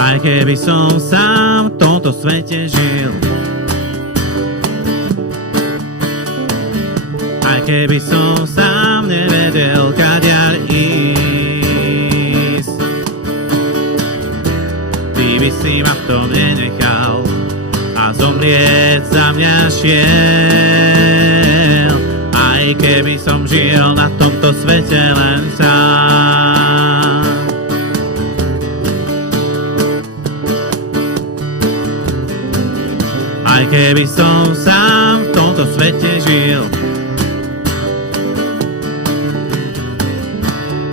Aj keby som sám v tomto svete žil, aj keby som sám nevedel, kadiaľ ísť, ty by si ma v tom nenechal a zomrieť za mňa šiel. Aj keby som žil na tomto svete len sám. Aj keby som sám v tomto svete žil,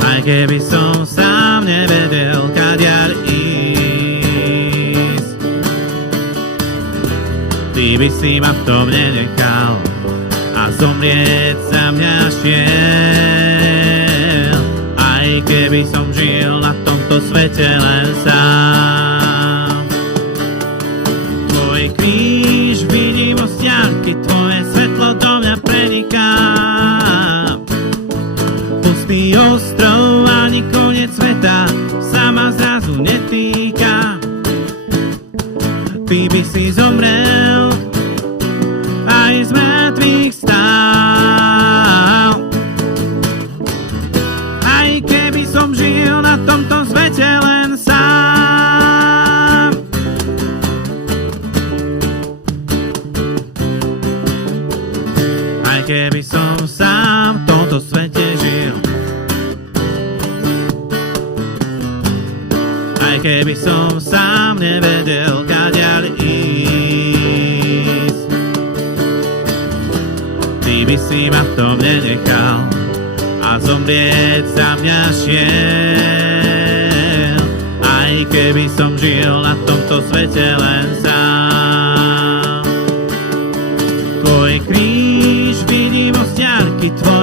aj keby som sám nevedel, kadiaľ ísť, ty by si ma v tom nenechal a zomrieť za mňa šiel. Aj keby som žil na tomto svete len sám. Tvoj kríž vidím od stiaľky, tvoje svetlo do mňa preniká. Pustý ostrov ani koniec sveta sa ma zrazu netýka. Ty by si zomrel, aj z mŕtvych stál. Aj keby som žil na tomto svete len sám. Aj keby som sám v tomto svete žil, aj keby som sám nevedel, kadiaľ ísť, ty by si ma v tom nenechal a zomrieť za mňa šiel. Aj keby som žil na tomto svete len sám. Tvoj kríž vidím od stiaľky, tvoj